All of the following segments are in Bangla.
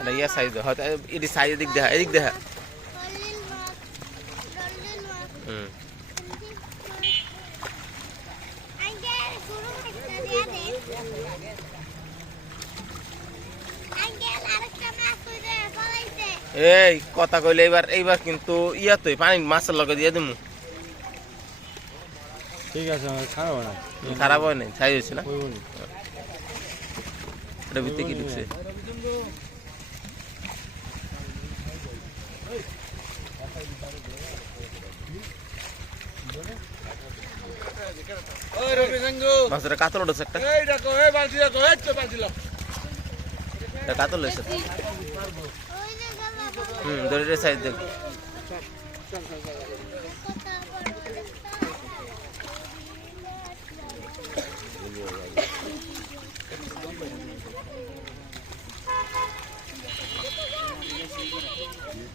এটা ইয়া সাইজ হয়তো এটি সাইজ এদিক দেখা এদিক দেখা। হুম। এই কথা কইলে এইবার এইবার কিন্তু ইয়া তো পানি মাছের লগে দিয়ে দিমু। ঠিক আছে খারাপ হয় না। খারাপ হয় নাই ছাই হয়েছে না? এটা ভিতরে কি ঢুকছে? মাছের কাতল উঠেছে একটা এই দেখো এই বালতি দেখো এই তো বালতি লো এটা কাতল হয়েছে। হুম দড়িটার সাইজ দেখ।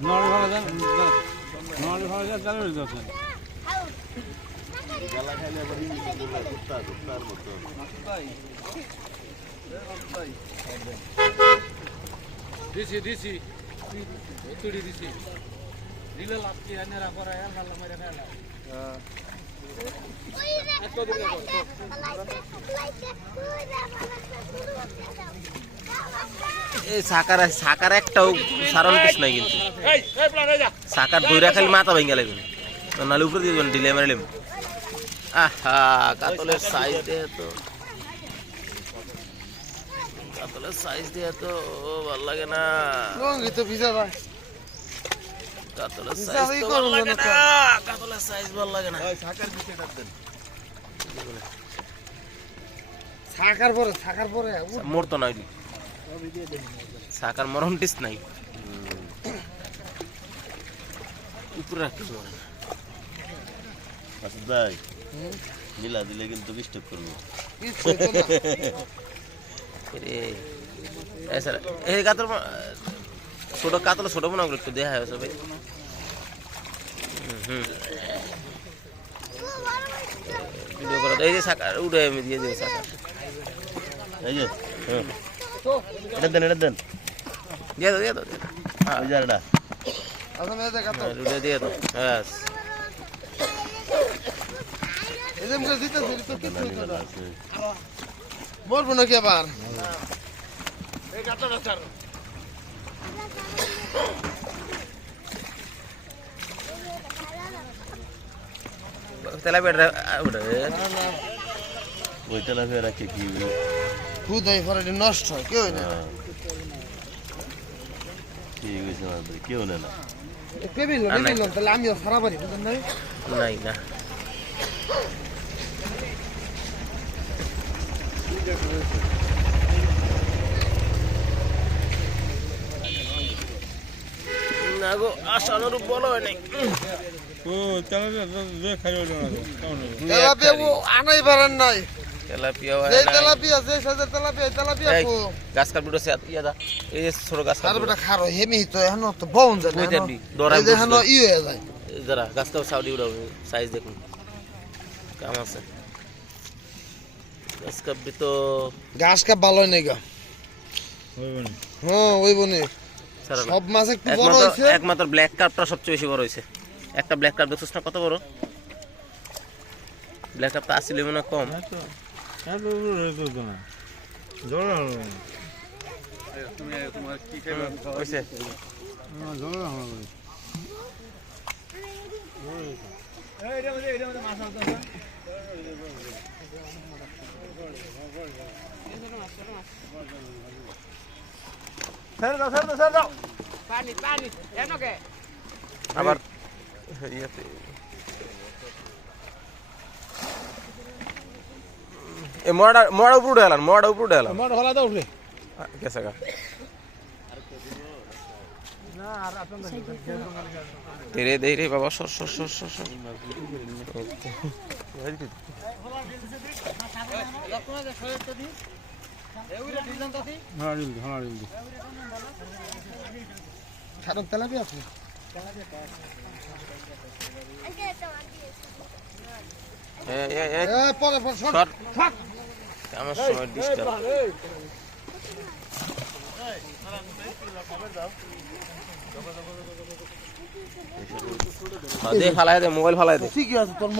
নড়ে ভালো যান নড়ে ভালো যান চালু যাচ্ছেন দিছি দিছি তুড়ি দিছি দিলে এনে রাখো রে ভালো মেরে ফেলা সাকার সাকার একটাও সারণ কিছু নাই কিন্তু সাকার খালি মাথা ভেঙে লাগবে নাহলে উপরে দিয়ে ডিলে মারিলাম আহা কাতলের সাইজ দিয়ে তো কাতলের সাইজ দিয়ে তো ও ভালো লাগে না। লঙ্গি তো ভিজা ভাই। কাতলের সাইজ তো ভালো লাগে না। না কাতলের সাইজ ভালো লাগে না। থাকার পরে থাকার পরে মোর তো নাই। সাকার মরণ টিস নাই। উপরে রাখতে পারে আচ্ছা মিলা দিলে কিন্তু ডিস্টার্ব করব। স্যার এই কাতল ছোট কাতল ছোট মনে একটু দেখা হয় সবাই হুম, হুম। ভিডিও করে। এই যে সাকার উঠে আমি দিয়ে দেবো সাকার। এই যে হ্যাঁ এটা দেন এটা দেন। দিয়ে দাও দিয়ে দাও দিয়ে দাও। হ্যাঁ। আচ্ছা মেয়ে দেখা তো উঠে দিয়ে দাও। ব্যাস। না আছে। বলব নাকি আবার এই গাতটা ছাড় তেলা বেড়া উঠে ওই তেলাপিয়া রাখে কি হইল? খুদাই এটা নষ্ট হয় কেউ না। ঠিক হয়েছে কেউ নেয় না পেবিল আর তাহলে আমিও সারা নাই নাই না না গো হয় নাই ও তেলাপিয়া আনাই পারেন নাই। তেলাপিয়া নাই তেলাপিয়া যে সাজে তেলাপিয়া তেলাপিয়া কো? গাছ ইয়া দা এই ছোট গাছ কাটবিটো বেটা খারো হেমি তো এখন তো বউন যায় না কই থাকবি? ডরাই এই যে এখন ই হয়ে যায় যারা গাছ কাপ সাউদি উড়াবো সাইজ দেখুন। কাম আছে। গাছ কাপবি তো। ঘাস কা ভালো নেই গা। হ্যাঁ ওই বনে। সব মাছ একটু বড় হয়েছে। একমাত্র ব্ল্যাক কাপটা সবচেয়ে বেশি বড় হয়েছে। একটা ব্ল্যাক কাপ দেখছিস না কত বড়? ব্ল্যাক কাপটা আসলে মনে কম। হলো এই রে মধ্যে এটা মাছ আনতে ছেড়ে দাও ছেড়ে দাও ছেড়ে দাও পানি পানি এনকে আবার ইয়েতে এ মোড়া মোড়া উপরে এলাম মোড়া উপরে এলাম মোট হলা দাও উঠে কেসে গা ধীরে ধীরে বাবা সর সর সর সর আছে আমার সময় ডিস্টার্ব দে ফালাই দে মোবাইল ফালাই দে। ঠিকই আছে তোর